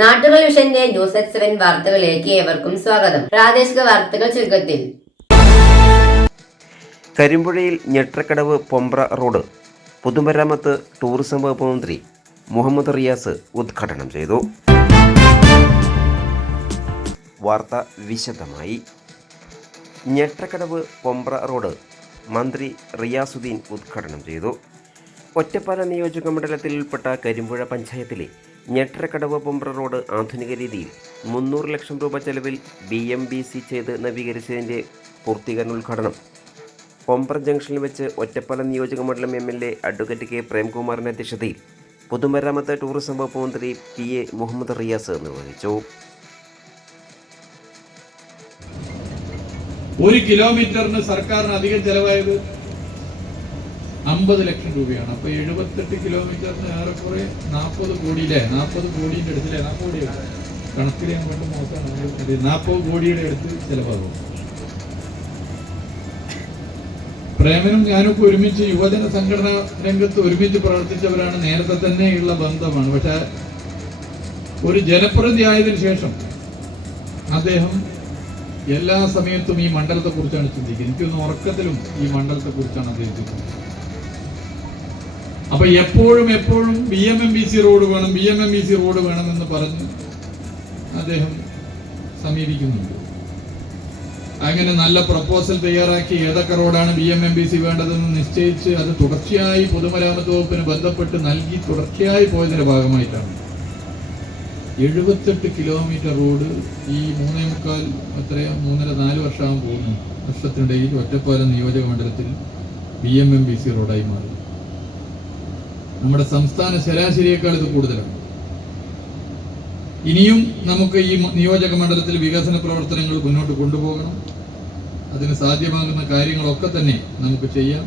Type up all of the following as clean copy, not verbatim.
നാട്ടുകൾ വിഷന്റെ news at 7 വാർത്തകളിലേക്ക് ഏവർക്കും സ്വാഗതം. പ്രാദേശിക വാർത്തകൾ ചുരുക്കത്തിൽ. കരിമ്പുഴയിൽ ഞെട്ടക്കടവ് പൊമ്പ്ര റോഡ് പൊതുമരാമത്ത് ടൂറിസം വകുപ്പ് മന്ത്രി മുഹമ്മദ് റിയാസ് ഉദ്ഘാടനം ചെയ്തു. വാർത്ത വിശദമായി. ഞെട്ടക്കടവ് പൊമ്പ്ര റോഡ് മന്ത്രി റിയാസുദ്ദീൻ ഉദ്ഘാടനം ചെയ്തു. ഒറ്റപ്പാലം നിയോജക മണ്ഡലത്തിൽ ഉൾപ്പെട്ട കരിമ്പുഴ പഞ്ചായത്തിലെ ഞെട്ടക്കടവ് പൊമ്പ്ര റോഡ് ആധുനിക രീതിയിൽ 300 ലക്ഷം രൂപ ചെലവിൽ BMBC ചെയ്ത് നവീകരിച്ചതിൻ്റെ പൂർത്തീകരണ ഉദ്ഘാടനം പൊമ്പ്ര ജംഗ്ഷനിൽ വെച്ച് ഒറ്റപ്പാലം നിയോജക മണ്ഡലം MLA അഡ്വക്കേറ്റ് K പ്രേംകുമാറിൻ്റെ അധ്യക്ഷതയിൽ പൊതുമരാമത്ത് ടൂറിസം വകുപ്പ് മന്ത്രി PA മുഹമ്മദ് റിയാസ് നിർവഹിച്ചു. 1 കിലോമീറ്ററിന് സർക്കാരിന് അധികം ചെലവായത് 50 ലക്ഷം രൂപയാണ്. അപ്പൊ 78 കിലോമീറ്ററിന് ഏറെക്കുറെ 40 കോടിയിലെ 40 കോടിയുടെ അടുത്തില്ലേ 40 കോടിയാണ് കണക്കിൽ ഞാൻ കൊണ്ട് നോക്കാണ് 40 കോടിയുടെ അടുത്ത് ചെലവാകും. പ്രേമനും ഞാനൊക്കെ ഒരുമിച്ച് യുവജന സംഘടനാ രംഗത്ത് ഒരുമിച്ച് പ്രവർത്തിച്ചവരാണ്. നേരത്തെ തന്നെയുള്ള ബന്ധമാണ്. പക്ഷെ ഒരു ജനപ്രതിനിധി ആയതിനു ശേഷം അദ്ദേഹം എല്ലാ സമയത്തും ഈ മണ്ഡലത്തെ കുറിച്ചാണ് ചിന്തിക്കുന്നത്. എനിക്കൊന്ന് ഉറക്കത്തിലും ഈ മണ്ഡലത്തെ കുറിച്ചാണ് അദ്ദേഹം ചിന്തിക്കുന്നത്. അപ്പൊ എപ്പോഴും BMMBC റോഡ് വേണമെന്ന് പറഞ്ഞ് അദ്ദേഹം സമീപിക്കുന്നുണ്ട്. അങ്ങനെ നല്ല പ്രപ്പോസൽ തയ്യാറാക്കി ഏതൊക്കെ റോഡാണ് BMMBC വേണ്ടതെന്ന് നിശ്ചയിച്ച് അത് തുടർച്ചയായി പൊതുമരാമത്ത് വകുപ്പിന് ബന്ധപ്പെട്ട് നൽകി തുടർച്ചയായി പോയതിന്റെ ഭാഗമായിട്ടാണ് 78 കിലോമീറ്റർ റോഡ് ഈ 3.4 വർഷമാകാൻ പോകുന്നു. വർഷത്തിനിടയിൽ ഒറ്റപ്പാലം നിയോജക മണ്ഡലത്തിൽ BMMBC റോഡായി മാറി. നമ്മുടെ സംസ്ഥാന ശരാശരിയേക്കാൾ ഇത് കൂടുതലാണ്. ഇനിയും നമുക്ക് ഈ നിയോജക മണ്ഡലത്തിൽ വികസന പ്രവർത്തനങ്ങൾ മുന്നോട്ട് കൊണ്ടുപോകണം. അതിന് സാധ്യമാകുന്ന കാര്യങ്ങളൊക്കെ തന്നെ നമുക്ക് ചെയ്യാം.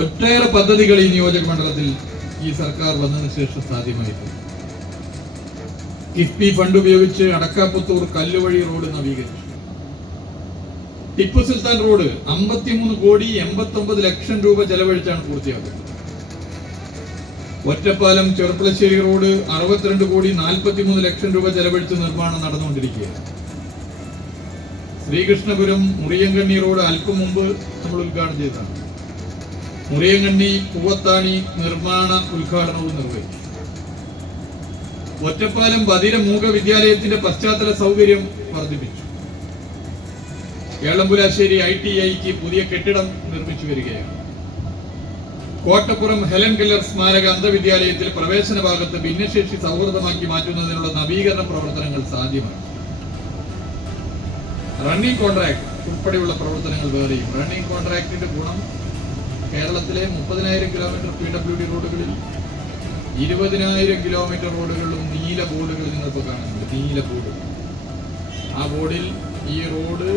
ഒട്ടേറെ പദ്ധതികൾ ഈ നിയോജക മണ്ഡലത്തിൽ ഈ സർക്കാർ വന്നതിന് ശേഷം സാധ്യമായിട്ടുണ്ട്. കിഫ്ബി ഫണ്ട് ഉപയോഗിച്ച് അടക്കാപ്പുത്തൂർ കല്ലുവഴി റോഡ് നവീകരിച്ചു. ടിപ്പു സുൽത്താൻ റോഡ് 53 കോടി 89 ലക്ഷം രൂപ ചെലവഴിച്ചാണ് പൂർത്തിയാക്കുന്നത്. ഒറ്റപ്പാലം ചെറുപ്പളശ്ശേരി റോഡ് 62 കോടി 43 ലക്ഷം രൂപ ചെലവഴിച്ച് നിർമ്മാണം നടന്നുകൊണ്ടിരിക്കുകയാണ്. ശ്രീകൃഷ്ണപുരം മുറിയങ്കണ്ണി റോഡ് അല്പം മുമ്പ് നമ്മൾ ഉദ്ഘാടനം ചെയ്തതാണ്. മുറിയങ്കണ്ണി പൂവത്താണി നിർമ്മാണ ഉദ്ഘാടനവും നിർവഹിച്ചു. ഒറ്റപ്പാലം ബദിര മൂക വിദ്യാലയത്തിന്റെ പശ്ചാത്തല സൗകര്യം വർദ്ധിപ്പിച്ചു. ഏളമ്പുലാശ്ശേരി ITIക്ക് പുതിയ കെട്ടിടം നിർമ്മിച്ചു വരികയാണ്. കോട്ടപ്പുറം ഹെലൻ കെല്ലർ സ്മാരക അന്ധവിദ്യാലയത്തിൽ പ്രവേശന ഭാഗത്ത് ഭിന്നശേഷി സൗഹൃദമാക്കി മാറ്റുന്നതിനുള്ള നവീകരണ പ്രവർത്തനങ്ങൾ സാധ്യമാണ്. റണ്ണിംഗ് കോൺട്രാക്ട് ഉൾപ്പെടെയുള്ള പ്രവർത്തനങ്ങൾ വേറെയും. റണ്ണിംഗ് കോൺട്രാക്ടിന്റെ ഗുണം കേരളത്തിലെ 30,000 കിലോമീറ്റർ PWD റോഡുകളിൽ 20,000 കിലോമീറ്റർ റോഡുകളിലും നീല ബോർഡുകൾ നിങ്ങൾക്ക് കാണുന്നുണ്ട്. നീല ബോർഡ്. ആ ബോർഡിൽ ഈ റോഡ്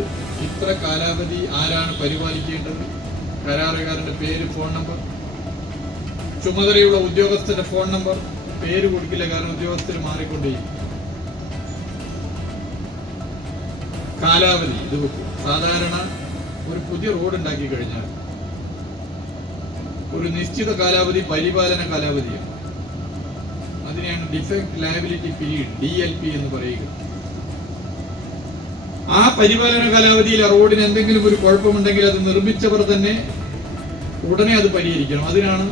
ഇത്ര കാലാവധി ആരാണ് പരിപാലിക്കേണ്ടത്, കരാറുകാരന്റെ പേര്, ഫോൺ നമ്പർ, ചുമതലയുള്ള ഉദ്യോഗസ്ഥന്റെ ഫോൺ നമ്പർ, പേര് കൊടുക്കില്ല, കാരണം ഉദ്യോഗസ്ഥർ മാറിക്കൊണ്ടേയിരിക്കും. കാലാവധി ഇത് വെക്കും. സാധാരണ ഒരു പുതിയ റോഡ് ഉണ്ടാക്കി കഴിഞ്ഞാൽ ഒരു നിശ്ചിത കാലാവധി പരിപാലന കാലാവധിയാണ്. അതിനെയാണ് ഡിഫെക്ട് ലയബിലിറ്റി പീരീഡ്, DLP എന്ന് പറയുക. ആ പരിപാലന കാലാവധിയിൽ ആ റോഡിന് എന്തെങ്കിലും ഒരു കുഴപ്പമുണ്ടെങ്കിൽ അത് നിർമ്മിച്ചവർ തന്നെ ഉടനെ അത് പരിഹരിക്കണം. അതിനാണ്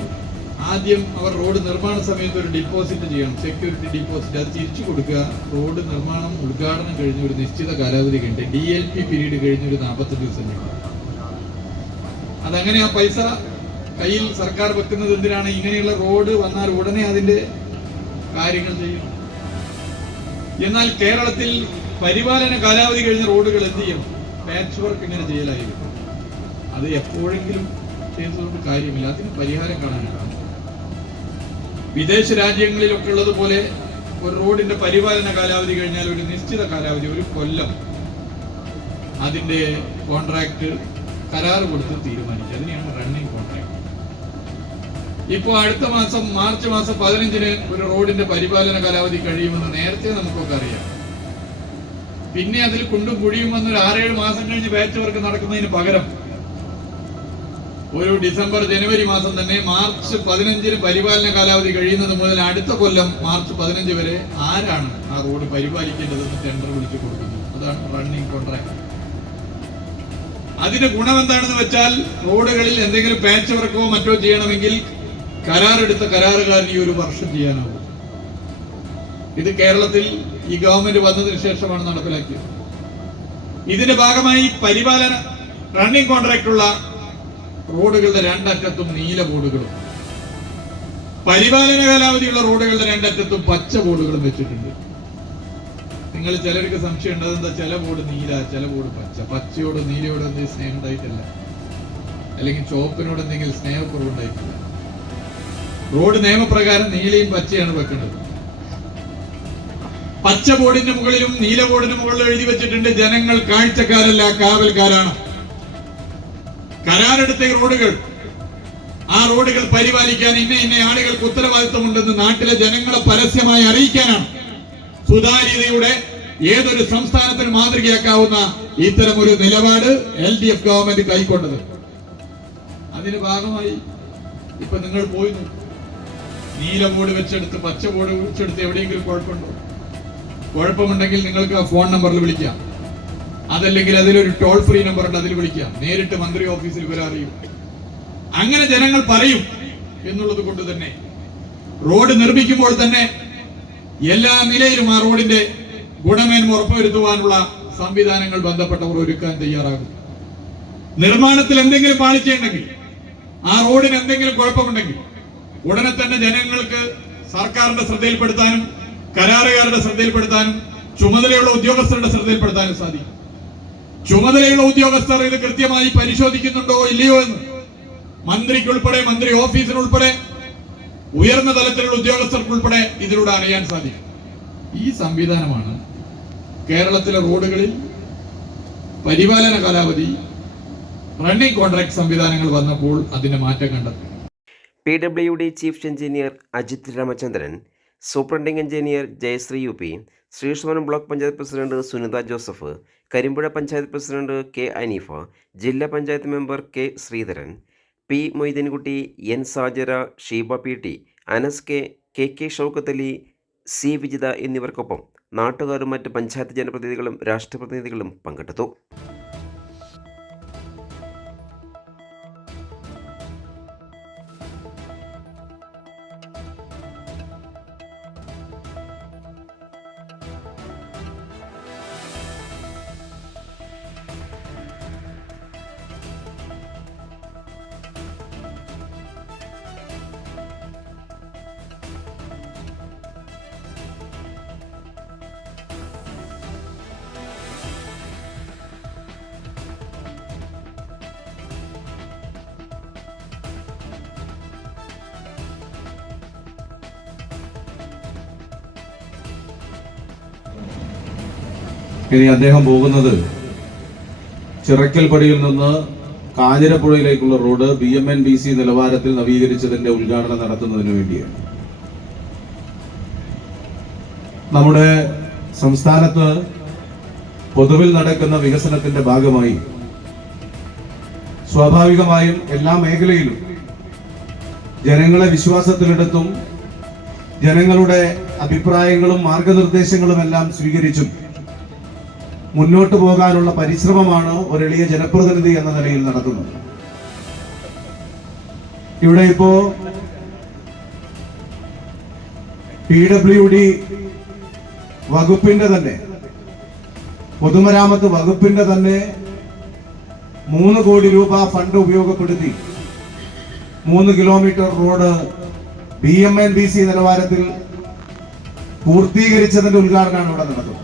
ആദ്യം അവർ റോഡ് നിർമ്മാണ സമയത്ത് ഒരു ഡിപ്പോസിറ്റ് ചെയ്യണം, സെക്യൂരിറ്റി ഡിപ്പോസിറ്റ്. അത് തിരിച്ചു കൊടുക്കുക. റോഡ് നിർമ്മാണം ഉദ്ഘാടനം കഴിഞ്ഞ ഒരു നിശ്ചിത കാലാവധി കഴിഞ്ഞ് DLP പീരീഡ് കഴിഞ്ഞ ഒരു 45 ദിവസം കഴിഞ്ഞു. അതങ്ങനെ ആ പൈസ കയ്യിൽ സർക്കാർ വെക്കുന്നത് എന്തിനാണ്? ഇങ്ങനെയുള്ള റോഡ് വന്നാൽ ഉടനെ അതിന്റെ കാര്യങ്ങൾ ചെയ്യും. എന്നാൽ കേരളത്തിൽ പരിപാലന കാലാവധി കഴിഞ്ഞ റോഡുകൾ എന്ത് ചെയ്യണം? പാച്ച് വർക്ക് ഇങ്ങനെ ചെയ്യലായിരിക്കും. അത് എപ്പോഴെങ്കിലും ചെയ്തതുകൊണ്ട് കാര്യമില്ല. അതിന് പരിഹാരം കാണാനാണ്. വിദേശ രാജ്യങ്ങളിലൊക്കെ ഉള്ളതുപോലെ ഒരു റോഡിന്റെ പരിപാലന കാലാവധി കഴിഞ്ഞാൽ ഒരു നിശ്ചിത കാലാവധി, 1 കൊല്ലം അതിന്റെ കോൺട്രാക്ട് കരാർ കൊടുത്ത് തീരുമാനിക്കുക. അതിനെയാണ് റണ്ണിംഗ് കോൺട്രാക്ട്. ഇപ്പോൾ അടുത്ത മാസം മാർച്ച് മാസം 15-ന് ഒരു റോഡിന്റെ പരിപാലന കാലാവധി കഴിയുമെന്ന് നേരത്തെ നമുക്കൊക്കെ അറിയാം. പിന്നെ അതിൽ കുണ്ടും കുഴിയും വന്നൊരു 6-7 മാസം കഴിഞ്ഞ് പാച്ച് വർക്ക് നടക്കുന്നതിന് പകരം ഒരു ഡിസംബർ ജനുവരി മാസം തന്നെ മാർച്ച് 15 പരിപാലന കാലാവധി കഴിയുന്നത് മുതൽ അടുത്ത കൊല്ലം മാർച്ച് 15 വരെ ആരാണ് ആ റോഡ് പരിപാലിക്കേണ്ടതെന്ന് ടെൻഡർ വിളിച്ചു കൊടുക്കുന്നത്. അതാണ് റണ്ണിംഗ് കോൺട്രാക്ട്. അതിന്റെ ഗുണം എന്താണെന്ന് വെച്ചാൽ റോഡുകളിൽ എന്തെങ്കിലും പാച്ച് വർക്കോ മറ്റോ ചെയ്യണമെങ്കിൽ കരാറെടുത്ത കരാറുകാരൻ ഈ ഒരു വർഷം ചെയ്യാനാവും. ഇത് കേരളത്തിൽ ഈ ഗവൺമെന്റ് വന്നതിന് ശേഷമാണ് നടപ്പിലാക്കിയത്. ഇതിന്റെ ഭാഗമായി പരിപാലന റണ്ണിംഗ് കോൺട്രാക്ടുള്ള റോഡുകളുടെ രണ്ടറ്റത്തും നീല ബോർഡുകളും പരിപാലന കാലാവധിയുള്ള റോഡുകളുടെ രണ്ടറ്റത്തും പച്ച ബോർഡുകളും വെച്ചിട്ടുണ്ട്. നിങ്ങൾ ചിലർക്ക് സംശയം ഉണ്ട്, അതെന്താ ചില ബോർഡ് നീല ചില ബോർഡ് പച്ച. പച്ചയോട് നീലയോട് എന്തെങ്കിലും സ്നേഹം ഉണ്ടായിട്ടില്ല, അല്ലെങ്കിൽ ചുവപ്പിനോട് എന്തെങ്കിലും സ്നേഹക്കുറവുണ്ടായിട്ടില്ല. റോഡ് നിയമപ്രകാരം നീലയും പച്ചയാണ് വെക്കുന്നത്. പച്ച ബോർഡിന്റെ മുകളിലും നീല ബോർഡിന് മുകളിലും എഴുതി വെച്ചിട്ടുണ്ട്, ജനങ്ങൾ കാഴ്ചക്കാരല്ല കാവൽക്കാരാണ്. കരാറെടുത്ത റോഡുകൾ, ആ റോഡുകൾ പരിപാലിക്കാൻ ഇന്ന ആളുകൾക്ക് ഉത്തരവാദിത്വമുണ്ടെന്ന് നാട്ടിലെ ജനങ്ങളെ പരസ്യമായി അറിയിക്കാനാണ് സുതാര്യതയുടെ ഏതൊരു സംസ്ഥാനത്തിന് മാതൃകയാക്കാവുന്ന ഇത്തരം ഒരു നിലപാട് LDF ഗവൺമെന്റ് കൈക്കൊണ്ടത്. അതിന്റെ ഭാഗമായി ഇപ്പൊ നിങ്ങൾ പോയി നീല ബോർഡ് വെച്ചെടുത്ത് പച്ച ബോർഡ് വെച്ചെടുത്ത് എവിടെയെങ്കിലും കുഴപ്പമുണ്ടോ? കുഴപ്പമുണ്ടെങ്കിൽ നിങ്ങൾക്ക് ആ ഫോൺ നമ്പറിൽ വിളിക്കാം. അതല്ലെങ്കിൽ അതിലൊരു ടോൾ ഫ്രീ നമ്പർ ഉണ്ട്, അതിൽ വിളിക്കാം. നേരിട്ട് മന്ത്രി ഓഫീസിൽ വരെ അറിയും. അങ്ങനെ ജനങ്ങൾ പറയും എന്നുള്ളത് കൊണ്ട് തന്നെ റോഡ് നിർമ്മിക്കുമ്പോൾ തന്നെ എല്ലാ നിലയിലും ആ റോഡിന്റെ ഗുണമേന്മ ഉറപ്പുവരുത്തുവാനുള്ള സംവിധാനങ്ങൾ ബന്ധപ്പെട്ടവർ ഒരുക്കാൻ തയ്യാറാകും. നിർമ്മാണത്തിൽ എന്തെങ്കിലും പാളിച്ചയുണ്ടെങ്കിൽ, ആ റോഡിന് എന്തെങ്കിലും കുഴപ്പമുണ്ടെങ്കിൽ ഉടനെ തന്നെ ജനങ്ങൾക്ക് സർക്കാരിന്റെ ശ്രദ്ധയിൽപ്പെടുത്താനും കരാറുകാരുടെ ശ്രദ്ധയിൽപ്പെടുത്താനും ചുമതലയുള്ള ഉദ്യോഗസ്ഥരുടെ ശ്രദ്ധയിൽപ്പെടുത്താനും സാധിക്കും. ചുമതലയുള്ള ഉദ്യോഗസ്ഥർ ഇത് കൃത്യമായി പരിശോധിക്കുന്നുണ്ടോ ഇല്ലയോ എന്ന് മന്ത്രിക്കുൾപ്പെടെ, മന്ത്രി ഓഫീസിനുൾപ്പെടെ, ഉയർന്ന തലത്തിലുള്ള ഉദ്യോഗസ്ഥർക്കുൾപ്പെടെ ഇതിലൂടെ അറിയാൻ സാധിക്കും. ഈ സംവിധാനമാണ് കേരളത്തിലെ റോഡുകളിൽ പരിപാലന കാലാവധി റണ്ണിംഗ് കോൺട്രാക്ട് സംവിധാനങ്ങൾ വന്നപ്പോൾ അതിന്റെ മാറ്റം കണ്ടെത്തി. PWD chief engineer Ajith Ramachandran, superintending engineer Jayasree UP, Sreekrishnapuram block panchayat president Sunitha Joseph, Karimpuzha panchayat president K Aneefa, ജില്ലാ panchayat member K Sreedharan, P Moideenkutty, N Sajara, Sheeba PT, Anas K Shoukath Ali, C Vijitha എന്നിവർക്കൊപ്പം നാട്ടുകാരും മറ്റ് പഞ്ചായത്ത് ജനപ്രതിനിധികളും രാഷ്ട്രപ്രതിനിധികളും പങ്കെടുത്തു. ഇനി അദ്ദേഹം പോകുന്നത് ചിറക്കൽപ്പടിയിൽ നിന്ന് കാഞ്ഞിരപ്പുഴയിലേക്കുള്ള റോഡ് BMNBC നിലവാരത്തിൽ നവീകരിച്ചതിന്റെ ഉദ്ഘാടനം നടത്തുന്നതിന് വേണ്ടിയാണ്. നമ്മുടെ സംസ്ഥാനത്ത് പൊതുവിൽ നടക്കുന്ന വികസനത്തിന്റെ ഭാഗമായി സ്വാഭാവികമായും എല്ലാ മേഖലയിലും ജനങ്ങളെ വിശ്വാസത്തിലെടുത്തും ജനങ്ങളുടെ അഭിപ്രായങ്ങളും മാർഗനിർദ്ദേശങ്ങളും എല്ലാം സ്വീകരിച്ചും മുന്നോട്ട് പോകാനുള്ള പരിശ്രമമാണ് ഒരു എളിയ ജനപ്രതിനിധി എന്ന നിലയിൽ നടത്തുന്നത്. ഇവിടെ ഇപ്പോ PWD വകുപ്പിന്റെ തന്നെ, പൊതുമരാമത്ത് വകുപ്പിന്റെ തന്നെ 3 കോടി രൂപ ഫണ്ട് ഉപയോഗപ്പെടുത്തി 3 കിലോമീറ്റർ റോഡ് BMNBC നിലവാരത്തിൽ പൂർത്തീകരിച്ചതിന്റെ ഉദ്ഘാടനമാണ് ഇവിടെ നടത്തുന്നത്.